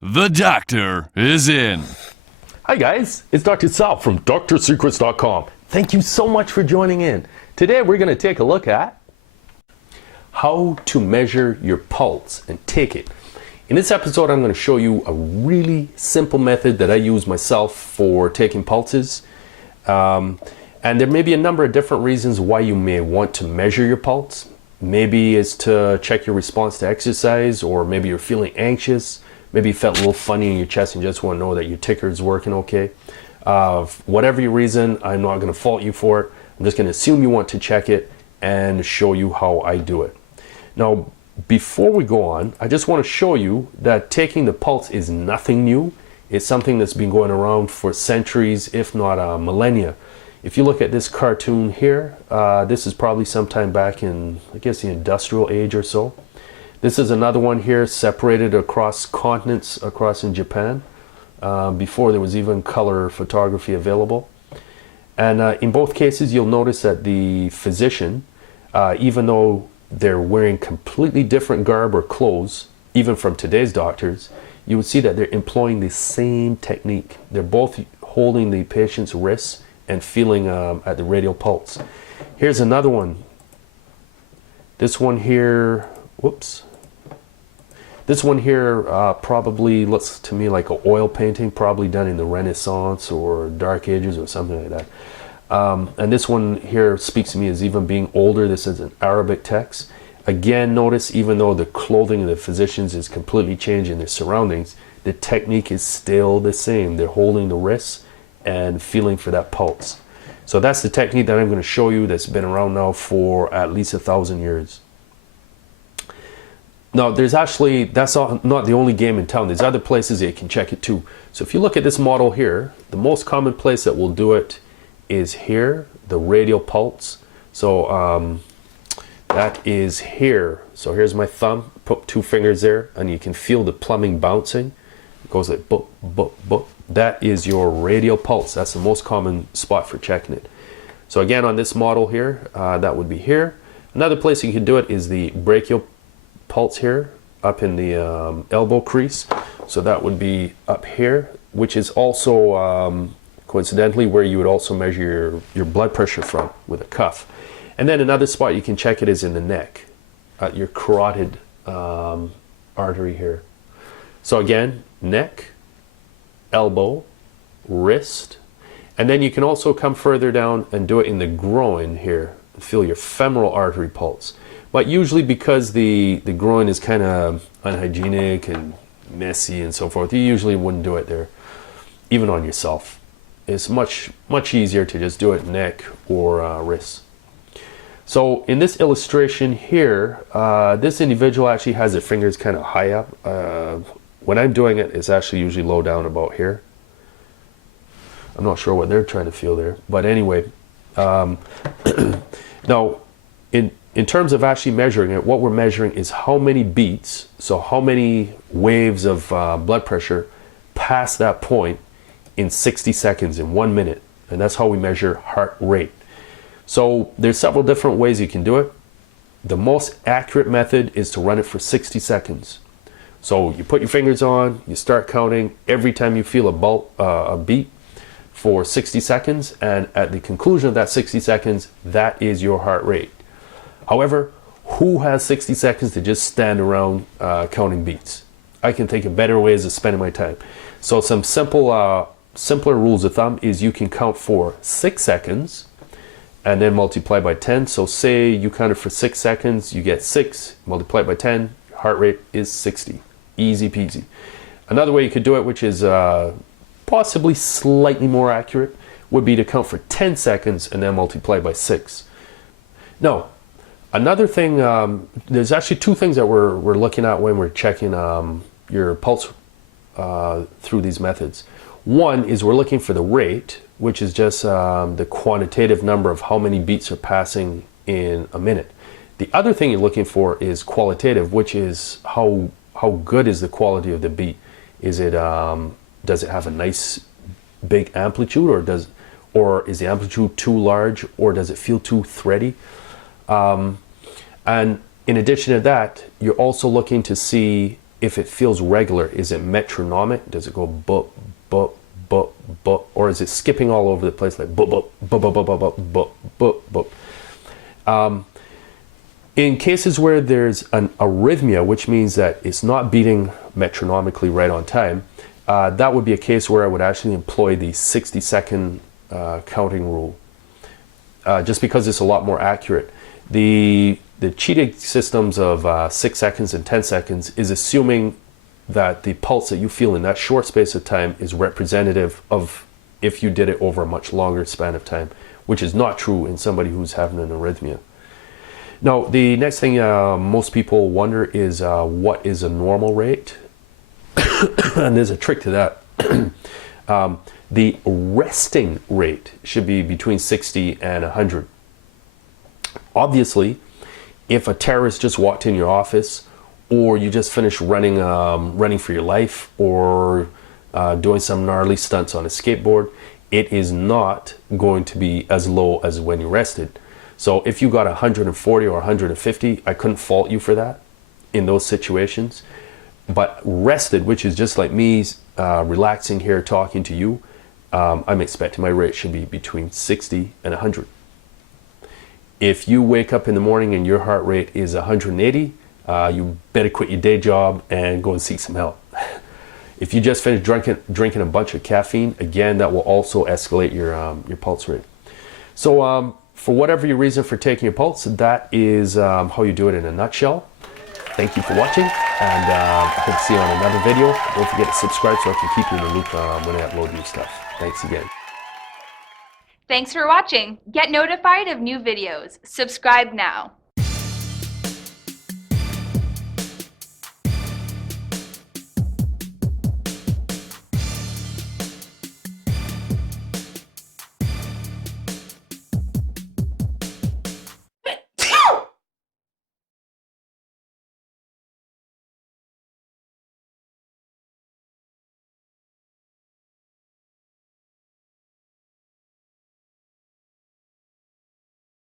The doctor is in. Hi guys, it's Dr. Sal from DrSecrets.com. Thank you so much for joining in. Today we're going to take a look at how to measure your pulse and take it. In this episode I'm going to show you a really simple method that I use myself for taking pulses. And there may be a number of different reasons why you may want to measure your pulse. Maybe it's to check your response to exercise, or maybe you're feeling anxious. Maybe you felt a little funny in your chest and you just want to know that your ticker is working okay. Whatever your reason, I'm not going to fault you for it. I'm just going to assume you want to check it and show you how I do it. Now, before we go on, I just want to show you that taking the pulse is nothing new. It's something that's been going around for centuries, if not millennia. If you look at this cartoon here, this is probably sometime back in, I guess, the industrial age or so. This is another one here, separated across continents, across in Japan, before there was even color photography available. And in both cases, you'll notice that the physician, even though they're wearing completely different garb or clothes, even from today's doctors, you would see that they're employing the same technique. They're both holding the patient's wrists and feeling at the radial pulse. Here's another one. This one here, whoops. This one here probably looks to me like an oil painting, probably done in the Renaissance or Dark Ages or something like that. And this one here speaks to me as even being older. This is an Arabic text. Again, notice even though the clothing of the physicians is completely changed in their surroundings, the technique is still the same. They're holding the wrists and feeling for that pulse. So that's the technique that I'm going to show you that's been around now for at least 1,000 years. Now, that's not the only game in town. There's other places that you can check it too. So if you look at this model here, the most common place that will do it is here, the radial pulse. So that is here. So here's my thumb, put 2 fingers there, and you can feel the plumbing bouncing. It goes like boop, boop, boop. That is your radial pulse. That's the most common spot for checking it. So again, on this model here, that would be here. Another place you can do it is the brachial pulse here, up in the elbow crease. So that would be up here, which is also coincidentally where you would also measure your blood pressure from with a cuff. And then another spot you can check it is in the neck, at your carotid artery here. So again, neck, elbow, wrist, and then you can also come further down and do it in the groin here. Feel your femoral artery pulse. But usually, because the groin is kind of unhygienic and messy and so forth, you usually wouldn't do it there, even on yourself. It's much easier to just do it neck or wrist. So in this illustration here, this individual actually has their fingers kind of high up. When I'm doing it, it's actually usually low down about here. I'm not sure what they're trying to feel there, but anyway. Now, in terms of actually measuring it, what we're measuring is how many beats, so how many waves of blood pressure pass that point in 60 seconds, in 1 minute. And that's how we measure heart rate. So there's several different ways you can do it. The most accurate method is to run it for 60 seconds. So you put your fingers on, you start counting every time you feel a beat for 60 seconds. And at the conclusion of that 60 seconds, that is your heart rate. However, who has 60 seconds to just stand around counting beats? I can think of better ways of spending my time. So some simpler rules of thumb is you can count for 6 seconds and then multiply by 10. So say you counted for 6 seconds, you get 6, multiply it by 10, heart rate is 60. Easy peasy. Another way you could do it, which is possibly slightly more accurate, would be to count for 10 seconds and then multiply by 6. Now, another thing, there's actually 2 things that we're looking at when we're checking your pulse through these methods. One is we're looking for the rate, which is just the quantitative number of how many beats are passing in a minute. The other thing you're looking for is qualitative, which is how good is the quality of the beat. Is it does it have a nice big amplitude, or is the amplitude too large, or does it feel too thready? And in addition to that, you're also looking to see if it feels regular, is it metronomic? Does it go bup, bup, bup, bup, or is it skipping all over the place like bup, bup, bup, bup, bup, bup, bup, bup, bup? In cases where there's an arrhythmia, which means that it's not beating metronomically right on time, that would be a case where I would actually employ the 60-second counting rule, just because it's a lot more accurate. The cheating systems of 6 seconds and 10 seconds is assuming that the pulse that you feel in that short space of time is representative of if you did it over a much longer span of time, which is not true in somebody who's having an arrhythmia. Now, the next thing most people wonder is what is a normal rate? And there's a trick to that. The resting rate should be between 60 and 100. Obviously, if a terrorist just walked in your office, or you just finished running for your life, or doing some gnarly stunts on a skateboard, it is not going to be as low as when you rested. So if you got 140 or 150, I couldn't fault you for that in those situations. But rested, which is just like me relaxing here talking to you, I'm expecting my rate should be between 60 and 100. If you wake up in the morning and your heart rate is 180, you better quit your day job and go and seek some help. If you just finished drinking a bunch of caffeine, again, that will also escalate your pulse rate. So for whatever your reason for taking your pulse, that is how you do it in a nutshell. Thank you for watching, and I hope to see you on another video. Don't forget to subscribe so I can keep you in the loop when I upload new stuff. Thanks again. Thanks for watching. Get notified of new videos. Subscribe now.